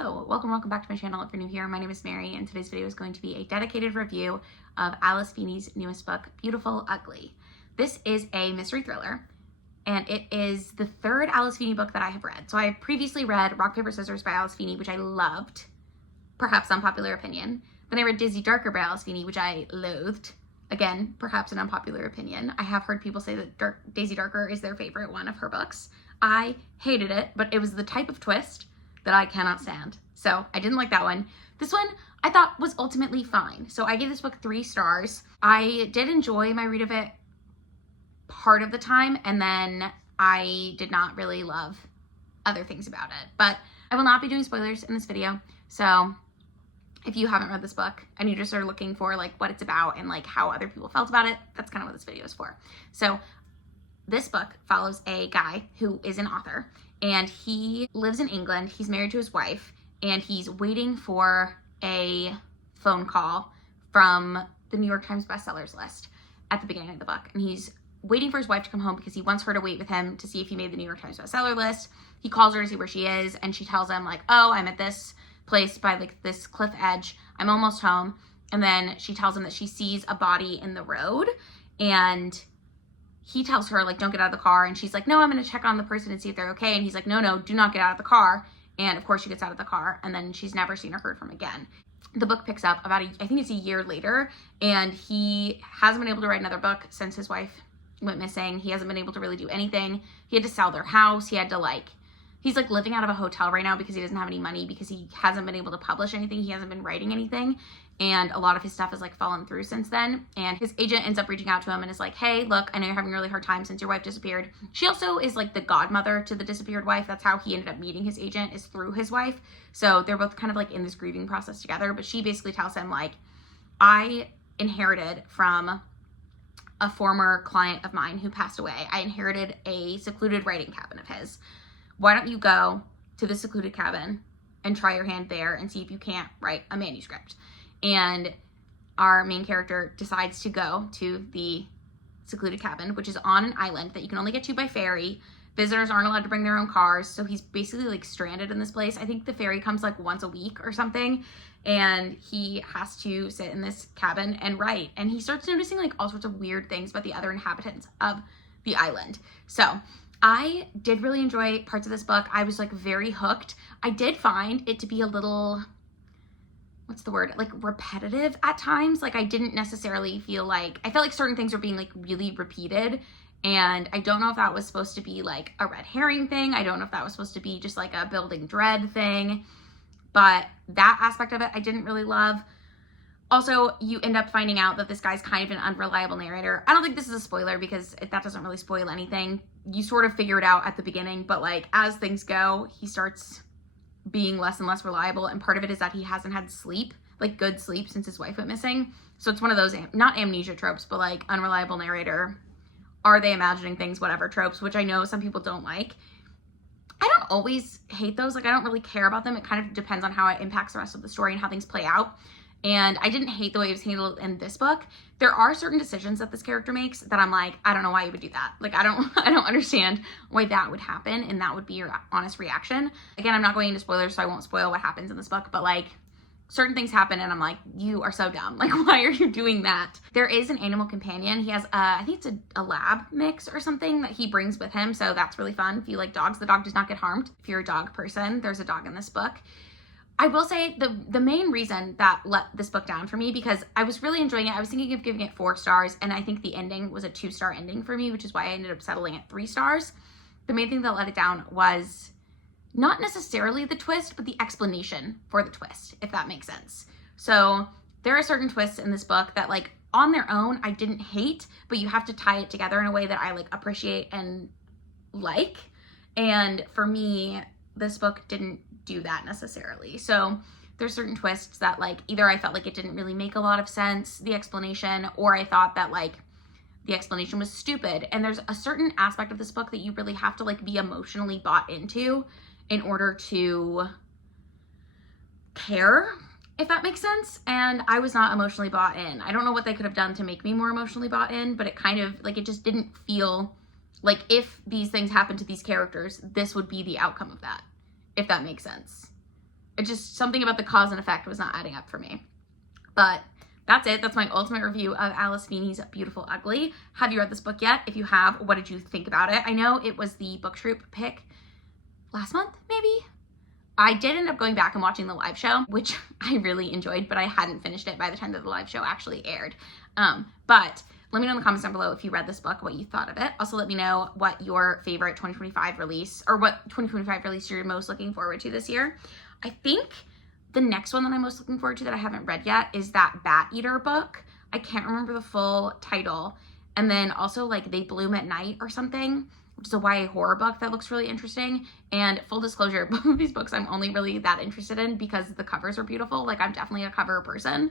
Hello, welcome back to my channel. If you're new here, my name is Mary, and today's video is going to be a dedicated review of Alice Feeney's newest book, Beautiful Ugly. This is a mystery thriller, and it is the third Alice Feeney book that I have read. So I previously read Rock, Paper, Scissors by Alice Feeney, which I loved, perhaps unpopular opinion. Then I read Daisy Darker by Alice Feeney, which I loathed. Again, perhaps an unpopular opinion. I have heard people say that Daisy Darker is their favorite one of her books. I hated it, but it was the type of twist that I cannot stand. So I didn't like that one. This one I thought was ultimately fine. So I gave this book 3 stars. I did enjoy my read of it part of the time, and then I did not really love other things about it. But I will not be doing spoilers in this video. So if you haven't read this book and you just are looking for like what it's about and like how other people felt about it, that's kind of what this video is for. So this book follows a guy who is an author, and he lives in England. He's married to his wife, and he's waiting for a phone call from the New York Times bestsellers list at the beginning of the book. And he's waiting for his wife to come home because he wants her to wait with him to see if he made the New York Times bestseller list. He calls her to see where she is, and she tells him like, oh, I'm at this place by like this cliff edge. I'm almost home. And then she tells him that she sees a body in the road, and he tells her like, don't get out of the car. And she's like, no, I'm going to check on the person and see if they're okay. And he's like, no, do not get out of the car. And of course she gets out of the car, and then she's never seen or heard from again. The book picks up about I think it's a year later, and he hasn't been able to write another book since his wife went missing. He hasn't been able to really do anything. He had to sell their house. He had to he's like living out of a hotel right now because he doesn't have any money, because he hasn't been able to publish anything. He hasn't been writing anything. And a lot of his stuff has like fallen through since then. And his agent ends up reaching out to him and is like, hey, look, I know you're having a really hard time since your wife disappeared. She also is like the godmother to the disappeared wife. That's how he ended up meeting his agent, is through his wife. So they're both kind of like in this grieving process together. But she basically tells him like, I inherited from a former client of mine who passed away. I inherited a secluded writing cabin of his. Why don't you go to the secluded cabin and try your hand there and see if you can't write a manuscript? And our main character decides to go to the secluded cabin, which is on an island that you can only get to by ferry. Visitors aren't allowed to bring their own cars, so he's basically like stranded in this place. I think the ferry comes like once a week or something, and he has to sit in this cabin and write. And he starts noticing like all sorts of weird things about the other inhabitants of the island. So I did really enjoy parts of this book. I was like very hooked. I did find it to be a little, what's the word, like repetitive at times. Like I didn't necessarily feel like, I felt like certain things were being like really repeated, and I don't know if that was supposed to be like a red herring thing. I don't know if that was supposed to be just like a building dread thing, but that aspect of it I didn't really love. Also, you end up finding out that this guy's kind of an unreliable narrator. I don't think this is a spoiler because that doesn't really spoil anything. You sort of figure it out at the beginning, but like as things go, he starts being less and less reliable. And part of it is that he hasn't had sleep, like good sleep, since his wife went missing. So it's one of those, not amnesia tropes, but like unreliable narrator, are they imagining things, whatever tropes, which I know some people don't like. I don't always hate those. Like I don't really care about them. It kind of depends on how it impacts the rest of the story and how things play out. And I didn't hate the way it was handled in this book. There are certain decisions that this character makes that I'm like, I don't know why you would do that. Like I don't understand why that would happen, and that would be your honest reaction. Again, I'm not going into spoilers, so I won't spoil what happens in this book, but like certain things happen and I'm like, you are so dumb. Like, why are you doing that? There is an animal companion. He has I think it's a lab mix or something that he brings with him. So that's really fun. If you like dogs, the dog does not get harmed. If you're a dog person, there's a dog in this book. I will say the main reason that let this book down for me, because I was really enjoying it. I was thinking of giving it 4 stars, and I think the ending was a 2-star ending for me, which is why I ended up settling at 3 stars. The main thing that let it down was not necessarily the twist, but the explanation for the twist, if that makes sense. So there are certain twists in this book that like on their own I didn't hate, but you have to tie it together in a way that I like appreciate and like. And for me, this book didn't do that necessarily. So there's certain twists that like either I felt like it didn't really make a lot of sense, the explanation, or I thought that like the explanation was stupid. And there's a certain aspect of this book that you really have to like be emotionally bought into in order to care, if that makes sense. And I was not emotionally bought in. I don't know what they could have done to make me more emotionally bought in, but it kind of like, it just didn't feel like if these things happen to these characters, this would be the outcome of that, if that makes sense. it just, something about the cause and effect was not adding up for me. But that's it. That's my ultimate review of Alice Feeney's Beautiful Ugly. Have you read this book yet? If you have, what did you think about it? I know it was the Book Troop pick last month, maybe? I did end up going back and watching the live show, which I really enjoyed, but I hadn't finished it by the time that the live show actually aired. But let me know in the comments down below if you read this book, what you thought of it. Also, let me know what your favorite 2025 release, or what 2025 release you're most looking forward to this year. I think the next one that I'm most looking forward to that I haven't read yet is that Bat Eater book. I can't remember the full title. And then also like They Bloom at Night or something, which is a YA horror book that looks really interesting. And full disclosure, both of these books I'm only really that interested in because the covers are beautiful. Like, I'm definitely a cover person,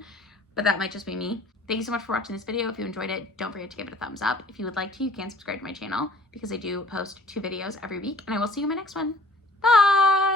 but that might just be me. Thank you so much for watching this video. If you enjoyed it, don't forget to give it a thumbs up. If you would like to, you can subscribe to my channel because I do post 2 videos every week, and I will see you in my next one. Bye!